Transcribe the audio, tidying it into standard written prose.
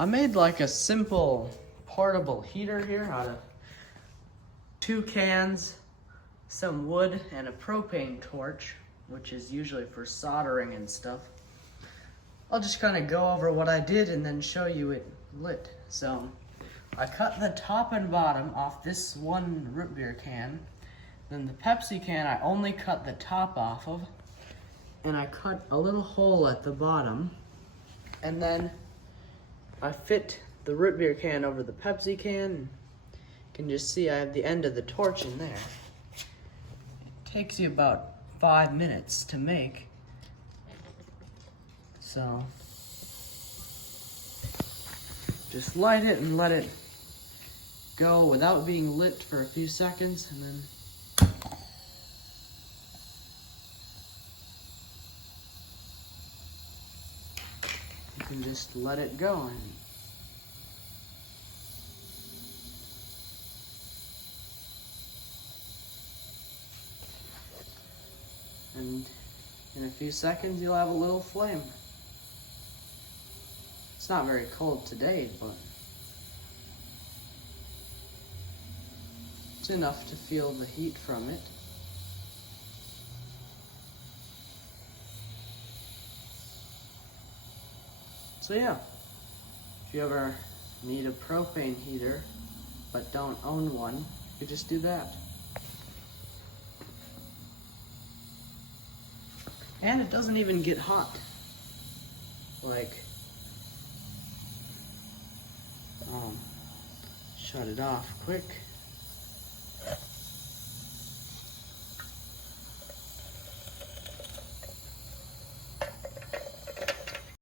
I made like a simple portable heater here out of 2 cans, some wood, and a propane torch, which is usually for soldering and stuff. I'll just kind of go over what I did and then show you it lit. So I cut the top and bottom off this one root beer can. Then the Pepsi can I only cut the top off of, and I cut a little hole at the bottom, and then I fit the root beer can over the Pepsi can. You can just see I have the end of the torch in there. It takes you about 5 minutes to make. So just light it and let it go without being lit for a few seconds, and then you can just let it go. And in a few seconds, you'll have a little flame. It's not very cold today, but it's enough to feel the heat from it. So yeah, if you ever need a propane heater but don't own one, you just do that. And it doesn't even get hot. Like, shut it off quick.